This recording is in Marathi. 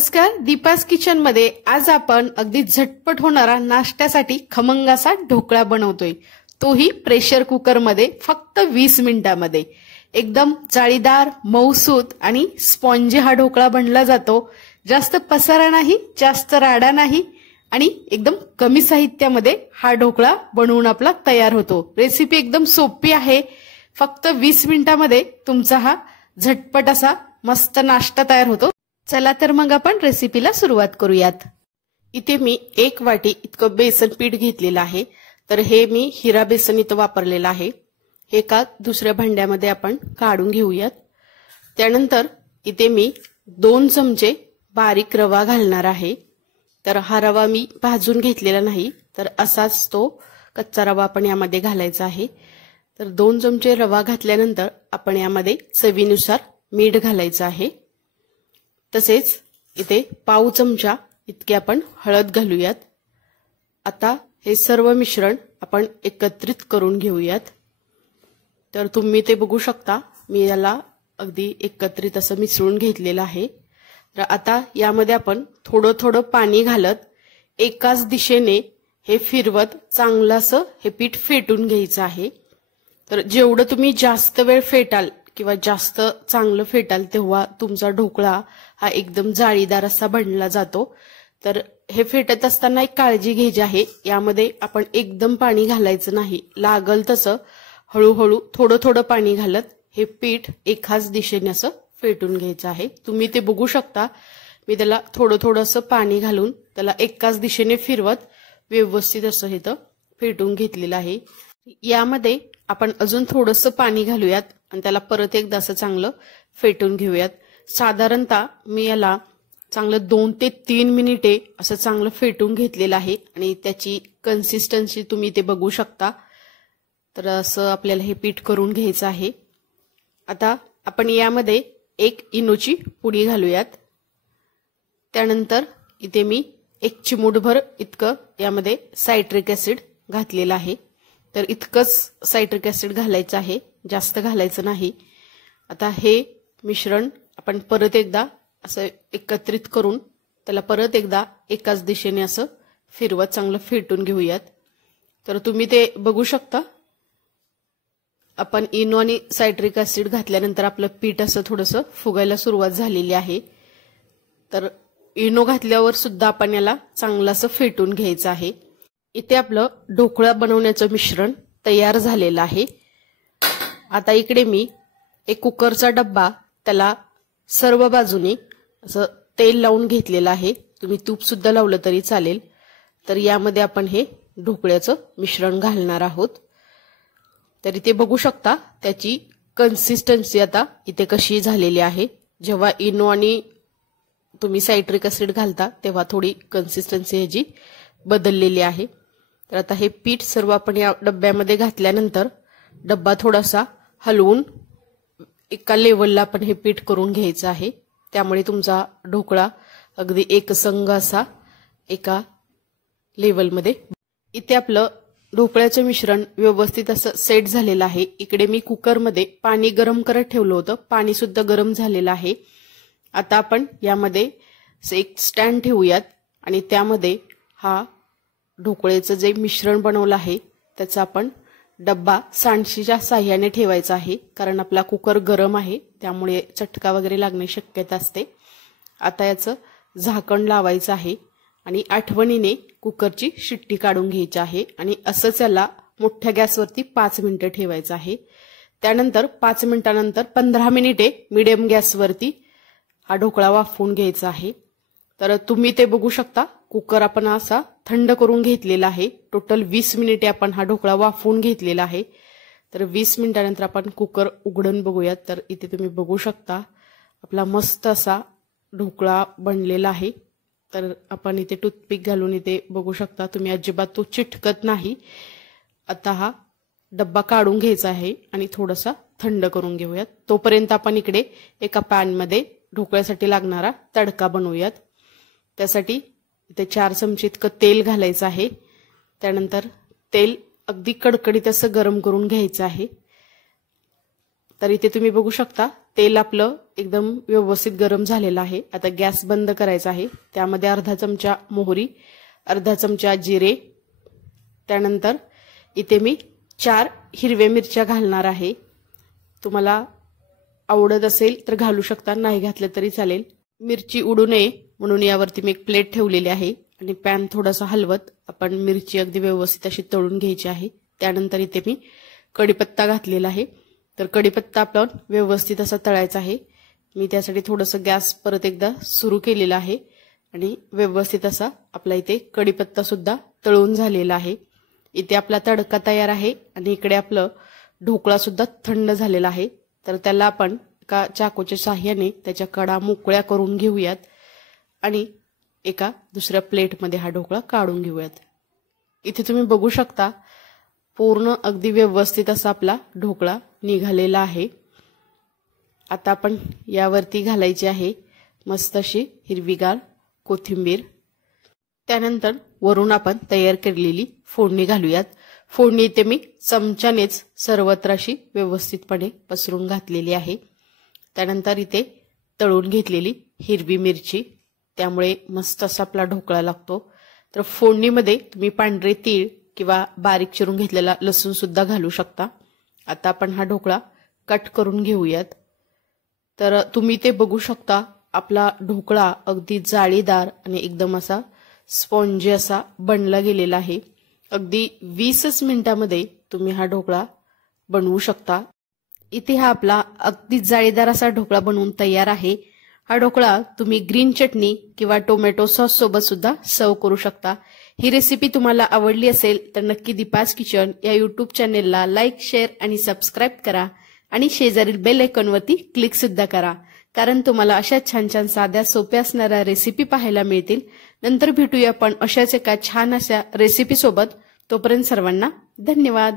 नमस्कार, दीपास किचन मध्ये आज आपण अगदी झटपट होणारा नाश्त्यासाठी खमंग असा ढोकळा बनवतोय। तोही प्रेशर कुकर मध्ये फक्त 20 मिनिटांमध्ये। एकदम जाळीदार, मऊसूत आणि स्पॉन्जी हा ढोकळा बनला जातो। जास्त पसारा नाही, जास्त राडा नाही आणि एकदम कमी साहित्यामध्ये हा ढोकळा बनवून आपला तयार होतो। रेसिपी एकदम सोपी आहे। फक्त 20 मिनिटांमध्ये तुमचा हा झटपट असा मस्त नाश्ता तयार होतो। चला तर मग आपण रेसिपीला सुरुवात करूयात। इथे मी 1 वाटी इतकं बेसन पीठ घेतलेलं आहे। तर हे मी हिरा बेसन इथं वापरलेलं आहे। हे एका दुसऱ्या भांड्यामध्ये आपण काढून घेऊयात। त्यानंतर इथे मी 2 चमचे बारीक रवा घालणार आहे। तर हा रवा मी भाजून घेतलेला नाही, तर असाच तो कच्चा रवा आपण यामध्ये घालायचा आहे। तर 2 चमचे रवा घातल्यानंतर आपण यामध्ये चवीनुसार मीठ घालायचं आहे। तसेच इथे पाव चमचा इतके आपण हळद घालूयात। आता हे सर्व मिश्रण आपण एकत्रित करून घेऊयात। तर तुम्ही ते बघू शकता, मी याला अगदी एकत्रित असं मिसळून घेतलेलं आहे। तर आता यामध्ये आपण थोडं थोडं पाणी घालत एकाच दिशेने हे फिरवत चांगलं असं हे पीठ फेटून घ्यायचं आहे। तर जेवढं तुम्ही जास्त वेळ फेटाल किंवा जास्त चांगलं फेटाल तेव्हा तुमचा ढोकळा हा एकदम जाळीदार असा बनला जातो। तर हे फेटत असताना एक काळजी घ्यायची आहे, यामध्ये आपण एकदम पाणी घालायचं नाही। लागल तसं हळूहळू थोडं थोडं पाणी घालत हे पीठ एकाच दिशेने असं फेटून घ्यायचं आहे। तुम्ही ते बघू शकता, मी त्याला थोडं थोडं असं पाणी घालून त्याला एकाच दिशेने फिरवत व्यवस्थित असं हे फेटून घेतलेलं आहे। यामध्ये आपण अजून थोडंसं पाणी घालूयात आणि त्याला परत एकदा असं चांगलं फेटून घेऊयात। साधारणतः मी याला चांगलं 2 ते 3 मिनिटे असं चांगलं फेटून घेतलेलं आहे आणि त्याची कन्सिस्टन्सी तुम्ही ते बघू शकता। तर असं आपल्याला हे पीठ करून घ्यायचं आहे। आता आपण यामध्ये 1 इनोची पुडी घालूयात। त्यानंतर इथे मी 1 चिमूटभर इतकं यामध्ये सायट्रिक ऍसिड घातलेलं आहे। तर इतकंच सायट्रिक ऍसिड घालायचं आहे, जास्त घालायचं नाही। आता हे मिश्रण आपण परत एकदा असं एकत्रित करून त्याला परत एकदा एकाच दिशेने असं फिरवत चांगलं फेटून घेऊयात। तर तुम्ही ते बघू शकता, आपण इनो आणि सायट्रिक ऍसिड घातल्यानंतर आपलं पीठ असं थोडंसं फुगायला सुरुवात झालेली आहे। तर इनो घातल्यावर सुद्धा आपण याला चांगलं असं फेटून घ्यायचं आहे। इथे आपलं ढोकळा बनवण्याचं मिश्रण तयार झालेलं आहे। आता इकडे मी एक कुकरचा डब्बा, त्याला सर्व बाजूने असं तेल लावून घेतलेलं आहे। तुम्ही तूप सुद्धा लावलं तरी चालेल। तर यामध्ये आपण हे ढोकळ्याचं मिश्रण घालणार आहोत। तर इथे बघू शकता त्याची कन्सिस्टन्सी आता इथे कशी झालेली आहे। जेव्हा इनो आणि तुम्ही सायट्रिक ऍसिड घालता तेव्हा थोडी कन्सिस्टन्सी ह्याची बदललेली आहे। तर आता हे पीठ सर्व आपण या डब्यामध्ये घातल्यानंतर डब्बा थोडासा हलवून एका लेवलला आपण हे पीठ करून घ्यायचं आहे। त्यामुळे तुमचा ढोकळा अगदी एकसंग असा एका लेवलमध्ये। इथे आपलं ढोकळ्याचं मिश्रण व्यवस्थित असं सेट झालेलं आहे। इकडे मी कुकरमध्ये पाणी गरम करत ठेवलं होतं, पाणी सुद्धा गरम झालेलं आहे। आता आपण यामध्ये एक स्टँड ठेवूयात आणि त्यामध्ये हा ढोकळ्याचं जे मिश्रण बनवलं आहे त्याचा आपण डब्बा सांडशीच्या साह्याने ठेवायचा आहे, कारण आपला कुकर गरम आहे त्यामुळे चटका वगैरे लागण्याची शक्यता असते। आता याचं झाकण लावायचं आहे आणि आठवणीने कुकरची शिट्टी काढून घ्यायची आहे आणि असंच याला मोठ्या गॅसवरती 5 मिनिटं ठेवायचं आहे। त्यानंतर 5 मिनिटांनंतर 15 मिनिटे मीडियम गॅसवरती हा ढोकळा वाफवून घ्यायचा आहे। तर तुम्ही ते बघू शकता, कुकर आपण असा थंड करून घेतलेला आहे। टोटल 20 मिनिटे आपण हा ढोकळा वाफवून घेतलेला आहे। तर 20 मिनिटांनंतर आपण कुकर उघडून बघूयात। तर इथे तुम्ही बघू शकता आपला मस्त असा ढोकळा बनलेला आहे। तर आपण इथे टूथपिक घालून इथे बघू शकता तुम्ही, अजिबात तो चिटकत नाही। आता हा डब्बा काढून घ्यायचा आहे आणि थोडासा थंड करून घेऊयात। तोपर्यंत आपण इकडे एका पॅनमध्ये ढोकळ्यासाठी लागणारा तडका बनवूयात। त्यासाठी इथे 4 चमचे इतकं तेल घालायचं आहे। त्यानंतर तेल अगदी कडकडीत असं गरम करून घ्यायचं आहे। तर इथे तुम्ही बघू शकता तेल आपलं एकदम व्यवस्थित गरम झालेलं आहे. आता गॅस बंद करायचा आहे. त्यामध्ये अर्धा चमचा मोहरी, अर्धा चमचा जिरे, त्यानंतर इथे मी 4 हिरव्या मिरच्या घालणार आहे. तुम्हाला आवडत असेल तर घालू शकता, नाही घातलं तरी चालेल. मिरची उडू नये म्हणून यावरती मी एक प्लेट ठेवलेली आहे आणि पॅन थोडासा हलवत आपण मिरची अगदी व्यवस्थित अशी तळून घ्यायची आहे. त्यानंतर इथे मी कढीपत्ता घातलेला आहे. तर कढीपत्ता आपण व्यवस्थित असा तळायचा आहे. मी त्यासाठी थोडंसं गॅस परत एकदा सुरू केलेला आहे आणि व्यवस्थित असा आपला इथे कढीपत्ता सुद्धा तळून झालेला आहे. इथे आपला तडका तयार आहे आणि इकडे आपलं ढोकळा सुद्धा थंड झालेला आहे. तर त्याला आपण एका चाकूच्या साह्याने त्याच्या कडा मोकळ्या करून घेऊयात आणि एका दुसऱ्या प्लेटमध्ये हा ढोकळा काढून घेऊयात. इथे तुम्ही बघू शकता पूर्ण अगदी व्यवस्थित असा आपला ढोकळा निघालेला आहे. आता आपण यावरती घालायची आहे मस्त अशी हिरवीगार कोथिंबीर. त्यानंतर वरून आपण तयार केलेली फोडणी घालूयात. फोडणी इथे मी चमच्यानेच सर्वत्र अशी व्यवस्थितपणे पसरून घातलेली आहे. त्यानंतर इथे तळून घेतलेली हिरवी मिरची, त्यामुळे मस्त असा आपला ढोकळा लागतो. तर फोडणीमध्ये तुम्ही पांढरे तीळ किंवा बारीक चिरून घेतलेला लसूण सुद्धा घालू शकता. आता आपण हा ढोकळा कट करून घेऊयात. तर तुम्ही ते बघू शकता आपला ढोकळा अगदी जाळीदार आणि एकदम असा स्पॉन्जी असा बनला गेलेला आहे. अगदी 20च मिनिटामध्ये तुम्ही हा ढोकळा बनवू शकता. इथे हा आपला अगदी जाळीदार असा ढोकळा बनवून तयार आहे. हा ढोकळा तुम्ही ग्रीन चटणी किंवा टोमॅटो सॉस सोबत सुद्धा सर्व करू शकता. ही रेसिपी तुम्हाला आवडली असेल तर नक्की दीपाज किचन या यूट्यूब चॅनेलला लाईक, शेअर आणि सबस्क्राईब करा आणि शेजारील बेल आयकॉनवरती क्लिक सुद्धा करा, कारण तुम्हाला अशा छान छान साध्या सोप्या असणाऱ्या रेसिपी पाहायला मिळतील. नंतर भेटूया आपण अशाच एका छान अशा रेसिपी सोबत. तोपर्यंत सर्वांना धन्यवाद.